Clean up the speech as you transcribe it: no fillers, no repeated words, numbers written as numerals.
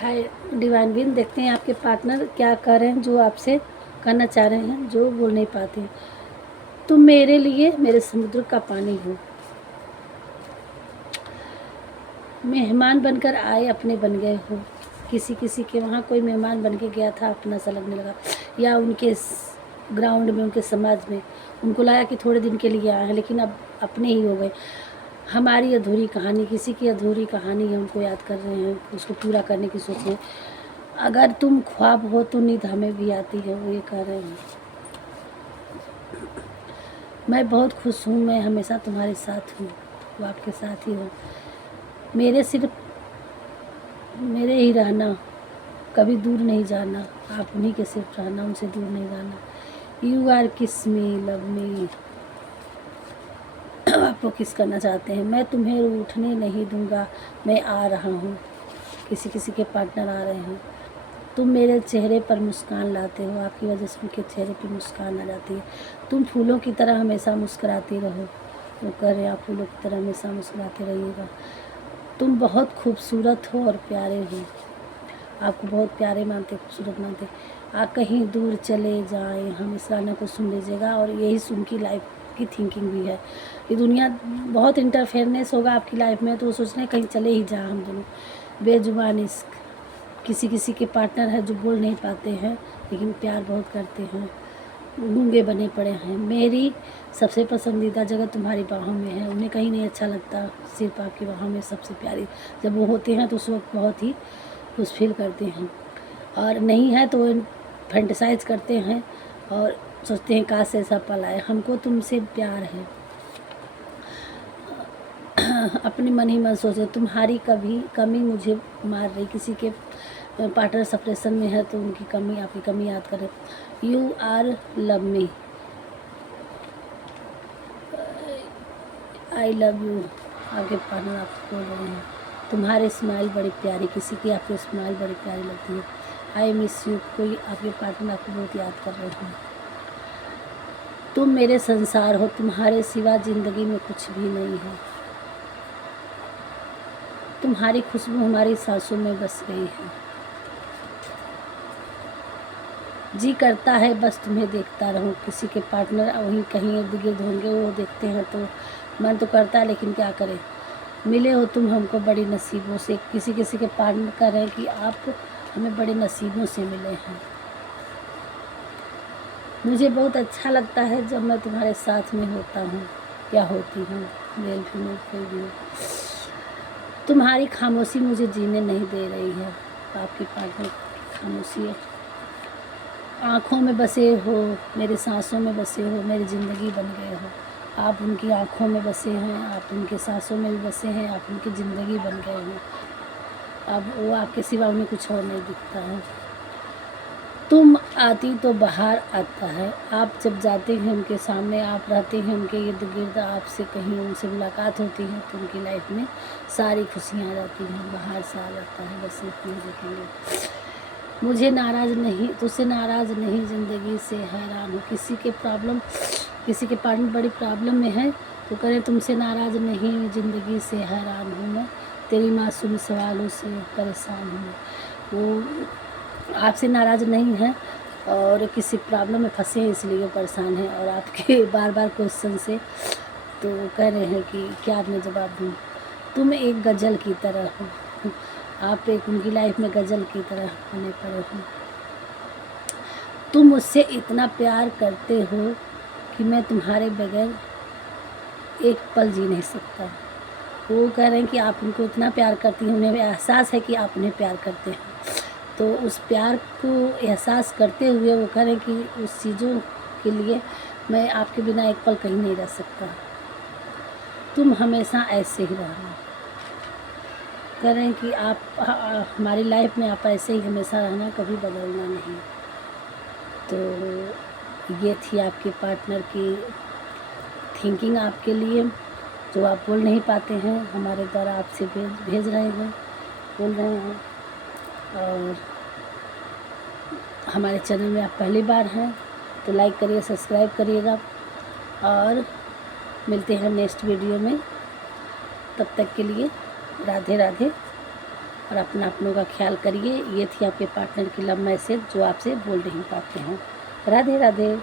Hi divine been, देखते हैं आपके पार्टनर क्या कर रहे हैं, जो आपसे करना चाह रहे हैं, जो बोल नहीं पाते हैं। तुम मेरे लिए मेरे समुद्र का पानी हो, मेहमान बनकर आए अपने बन गए हो। किसी किसी के वहाँ कोई मेहमान बन के गया था, अपना सा लगने लगा, या उनके ग्राउंड में, उनके समाज में उनको लगा कि थोड़े दिन के लिए आए हैं, लेकिन अब अपने ही हो गए। हमारी अधूरी कहानी, किसी की अधूरी कहानी है, उनको याद कर रहे हैं, उसको पूरा करने की सोच रहे हैं। अगर तुम ख्वाब हो तो नींद हमें भी आती है, वो ये कह रहे हैं। मैं बहुत खुश हूँ, मैं हमेशा तुम्हारे साथ हूँ, वो आपके साथ ही हो। मेरे सिर्फ मेरे ही रहना, कभी दूर नहीं जाना, आप उन्हीं के सिर्फ रहना, उनसे दूर नहीं जाना। यू आर किस मी लव मी, आपको किस करना चाहते हैं। मैं तुम्हें उठने नहीं दूंगा, मैं आ रहा हूँ। किसी किसी के पार्टनर आ रहे हैं। तुम मेरे चेहरे पर मुस्कान लाते हो, आपकी वजह से उनके चेहरे पर मुस्कान आ जाती है। तुम फूलों की तरह हमेशा मुस्कुराती रहो, वो कह रहे हैं आप फूलों की तरह हमेशा मुस्कुराते रहिएगा। तुम बहुत खूबसूरत हो और प्यारे हो, आपको बहुत प्यारे मानते, खूबसूरत मानते। आप कहीं दूर चले जाएं, हम इस गाने को सुन लीजिएगा। और यही उनकी लाइफ की थिंकिंग भी है। ये दुनिया बहुत इंटरफेयरनेस होगा आपकी लाइफ में, तो वो सोच रहे हैं कहीं चले ही जाएं हम दोनों। बेजुबान इश्क, किसी किसी के पार्टनर है जो बोल नहीं पाते हैं, लेकिन प्यार बहुत करते हैं, गूंगे बने पड़े हैं। मेरी सबसे पसंदीदा जगह तुम्हारी बाहों में है, उन्हें कहीं नहीं अच्छा लगता, सिर्फ आपकी बाहों में सबसे प्यारी। जब वो होते हैं तो उस वक्त बहुत ही खुश फील करते हैं, और नहीं है तो वो फैंटेसाइज करते हैं और सोचते हैं काश ऐसा पल आए। हमको तुमसे प्यार है, अपने मन ही मन सोचे, तुम्हारी कभी कमी मुझे मार रही। किसी के पार्टनर सेपरेशन में है तो उनकी कमी, आपकी कमी याद करें। You are love me, I love you, आपके पार्टनर आपको बोल रहे हैं। तुम्हारी स्माइल बड़ी प्यारी, किसी की आपकी स्माइल बड़ी प्यारी लगती है। आई मिस यू, कोई आपके पार्टनर आपको बहुत याद कर रहे हैं। तुम मेरे संसार हो, तुम्हारे सिवा ज़िंदगी में कुछ भी नहीं है। तुम्हारी खुशबू हमारी सांसों में बस गई है। जी करता है बस तुम्हें देखता रहूं। किसी के पार्टनर वहीं कहीं इर्द गिर्द होंगे, वो देखते हैं तो मन तो करता है, लेकिन क्या करें। मिले हो तुम हमको बड़ी नसीबों से, किसी किसी के पार्टनर कह रहे हैं कि आप हमें बड़े नसीबों से मिले हैं। मुझे बहुत अच्छा लगता है जब मैं तुम्हारे साथ में होता हूँ या होती हूँ, मेल फीमेल कोई भी हो। तुम्हारी खामोशी मुझे जीने नहीं दे रही है, आपकी पार्टनर की खामोशी है। आँखों में बसे हो, मेरे सांसों में बसे हो, मेरी ज़िंदगी बन गए हो। आप उनकी आँखों में बसे हैं, आप उनके सांसों में भी बसे हैं, आप उनकी ज़िंदगी बन गए हैं। अब वो आपके सिवा उन्हें कुछ और नहीं दिखता है। तुम आती तो बाहर आता है, आप जब जाते हैं उनके सामने, आप रहते हैं उनके इर्द गिर्द, आपसे कहीं उनसे मुलाकात होती है तो उनकी लाइफ में सारी खुशियाँ आ जाती हैं, बाहर से आ जाता है। बस इतना देखेंगे। मुझे नाराज़ नहीं, तुझसे नाराज़ नहीं, ज़िंदगी से हैरान हूँ। किसी के प्रॉब्लम, किसी के पार्टनर बड़ी प्रॉब्लम में है तो करें तुमसे नाराज़ नहीं, ज़िंदगी से हैरान हूँ मैं, तेरी मासूम सवालों से परेशान हूँ। वो आपसे नाराज़ नहीं है और किसी प्रॉब्लम में फंसे हैं इसलिए वो परेशान हैं, और आपके बार बार क्वेश्चन से तो कह रहे हैं कि क्या मैं जवाब दूँ। तुम एक गज़ल की तरह हो, आप एक उनकी लाइफ में गज़ल की तरह बने पड़े हो। तुम मुझसे इतना प्यार करते हो कि मैं तुम्हारे बगैर एक पल जी नहीं सकता। वो कह रहे हैं कि आप उनको इतना प्यार करती हैं, उन्हें एहसास है कि आप उन्हें प्यार करते हैं, तो उस प्यार को एहसास करते हुए वो कह रहे हैं कि उस चीज़ों के लिए मैं आपके बिना एक पल कहीं नहीं रह सकता। तुम हमेशा ऐसे ही रहना, कह रहे हैं कि आप हमारी लाइफ में आप ऐसे ही हमेशा रहना, कभी बदलना नहीं। तो ये थी आपके पार्टनर की थिंकिंग आपके लिए, जो आप बोल नहीं पाते हैं, हमारे द्वारा आपसे भेज रहे हैं, बोल रहे हैं। और हमारे चैनल में आप पहली बार हैं तो लाइक करिए, सब्सक्राइब करिएगा, और मिलते हैं नेक्स्ट वीडियो में। तब तक के लिए राधे राधे। और अपना अपनों का ख्याल करिए। ये थी आपके पार्टनर की लव मैसेज जो आपसे बोल नहीं पाते हैं। राधे राधे।